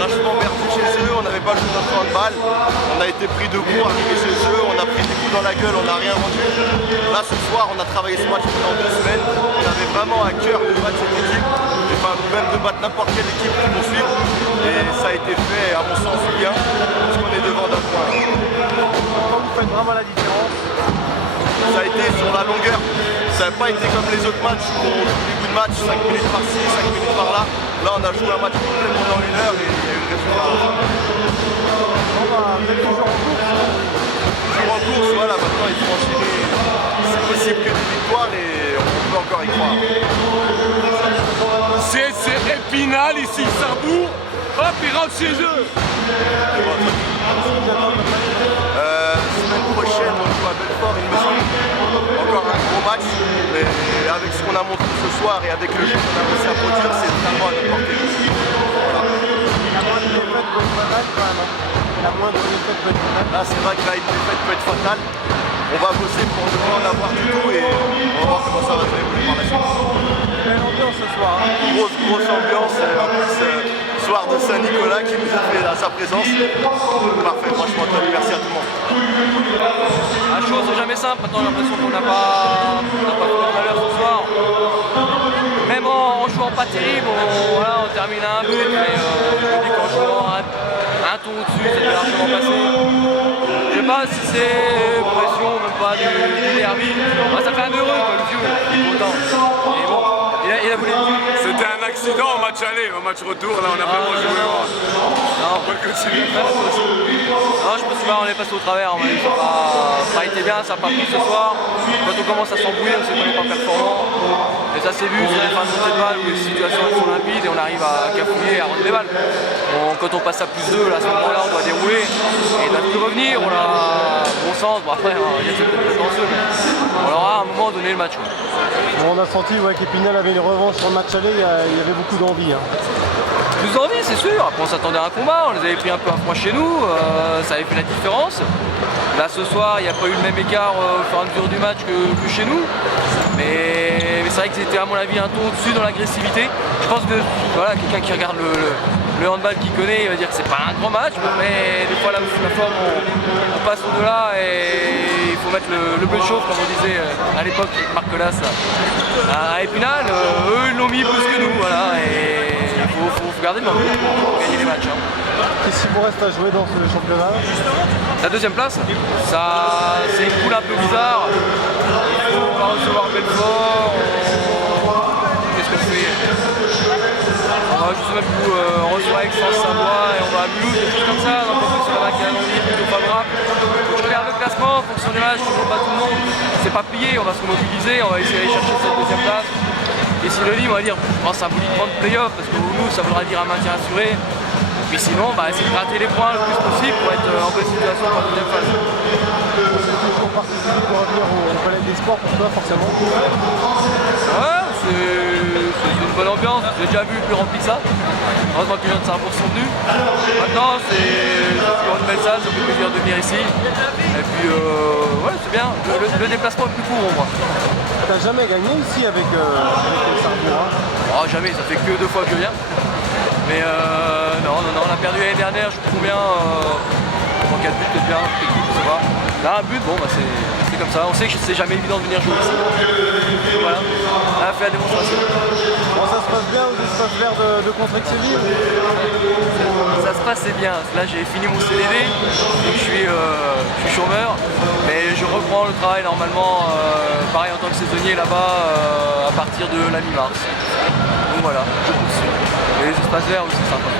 Lâchement perdu chez eux, on n'avait pas joué notre handball, on a été pris de coups, arrivé chez eux, on a pris des coups dans la gueule, on n'a rien rendu. Là ce soir on a travaillé ce match pendant 2 semaines, on avait vraiment à cœur de battre cette équipe, et même de battre n'importe quelle équipe qui nous suit, et ça a été fait à mon sens bien, puisqu'on est devant d'un point. Quand vous faites vraiment la différence? Ça a été sur la longueur, ça n'a pas été comme les autres matchs où on joue des bouts de match, 5 minutes par-ci, 5 minutes par-là. Là on a joué un match complet pendant 1 heure et il y a eu le résultat. Vous êtes toujours en course? Toujours en course, voilà, maintenant il faut enchaîner. C'est possible que des victoires et on peut encore y croire. C'est Épinal ici, Sarrebourg. Hop, ils rentrent chez eux. Semaine prochaine, on joue à Belfort, il me semble. Encore un gros match, mais avec ce qu'on a montré ce soir et avec le jeu qu'on a réussi à produire, c'est totalement à notre portée. Voilà. La moindre défaite peut être fatale quand même. La moindre défaite peut être fatale. Là, c'est vrai que la défaite peut être fatale. On va bosser pour ne pas en avoir du tout et on va voir comment ça va se dérouler par la suite. Belle ambiance ce soir. Grosse ambiance, en plus soir de Saint-Nicolas qui nous a fait sa présence. Parfait, franchement top, merci à tout le monde. La chose n'est jamais simple, maintenant j'ai l'impression qu'on n'a pas fait de valeur ce soir. Même en jouant pas terrible, on termine à un but, mais je me dis qu'en jouant un ton au-dessus, ça peut largement passer. Je sais pas si c'est pression, même pas du derby. Ça fait un heureux quoi, le vieux, il est content. Et bon, il a voulu. C'était un accident au match aller, au match retour, là on a vraiment joué. Non, je pense que on est passé au travers, ça n'a pas été bien, ça n'a pas pris ce soir. Quand on commence à s'embrouiller, on sait qu'on n'est pas performant. Et ça s'est vu sur les fins de montée de balle où les situations sont limpides et on arrive à cafouiller, à rendre des balles. Quand on passe à +2, à ce moment-là, on doit dérouler et on doit plus revenir. On a bon sens, bon après, il y a cette prétentieux, mais on leur a à un moment donné le match. Bon, on a senti qu'Épinal avait les revanches sur le match aller, il y avait beaucoup d'envie. Plus d'envie, c'est sûr. Après, on s'attendait à un combat, on les avait pris un peu à froid chez nous, ça avait fait la différence. Là, ce soir, il n'y a pas eu le même écart au fur et à mesure du match que chez nous. Mais c'est vrai que c'était, à mon avis, un ton au-dessus dans l'agressivité. Je pense que voilà, quelqu'un qui regarde le handball qui connaît, il va dire que c'est pas un grand match, mais des fois, la forme, on passe au-delà et il faut mettre le bleu chauffe, comme on disait à l'époque avec Marc Colas à Épinal. Eux, ils l'ont mis plus que nous, voilà. Et il faut garder le moment pour gagner les matchs. Qu'est-ce qu'il vous reste à jouer dans ce championnat? La deuxième place, c'est une poule un peu bizarre. Il faut pas recevoir Belfort. Qu'est-ce qu'on fait? On va juste même coup, on reçoit Aix-en-Savoie et on va à Mulhouse, des choses comme ça. Donc on peut se faire un calendrier plutôt favorable. Faut que je regarde le classement, en fonction des matchs, toujours pas tout le monde. C'est pas plié, on va se mobiliser, on va essayer d'aller chercher cette deuxième place. Et si le livre, on va dire, je pense symboliquement de play-off, parce que nous, ça voudra dire un maintien assuré. Mais sinon, essayer de gratter les points le plus possible pour être en bonne situation pour la deuxième phase. C'est toujours particulier de revenir au Palais des Sports pour toi, forcément. Ouais, c'est une bonne ambiance, j'ai déjà vu plus rempli que ça. Heureusement que les gens de Sarrebourg sont venus. Maintenant, c'est une belle salle, ça fait plaisir de venir ici. Et puis, ouais, c'est bien. Le déplacement est plus court, on voit. T'as jamais gagné ici avec le Sarrebourg? Oh, jamais, ça fait que 2 fois que je viens. Mais non, on a perdu l'année dernière, je sais plus combien. 4 buts, peut-être bien, je sais pas. Là, un but, bon, c'est comme ça. On sait que c'est jamais évident de venir jouer ici. Voilà, on a fait la démonstration. Bon, ça se passe bien aux espaces verts de Contrexéville? Ça se passe, c'est bien. Là, j'ai fini mon CDD, donc je suis chômeur. Mais je reprends le travail normalement, pareil en tant que saisonnier là-bas, à partir de la mi-mars. Donc voilà, je poursuis. Et les espaces verts aussi, c'est sympa.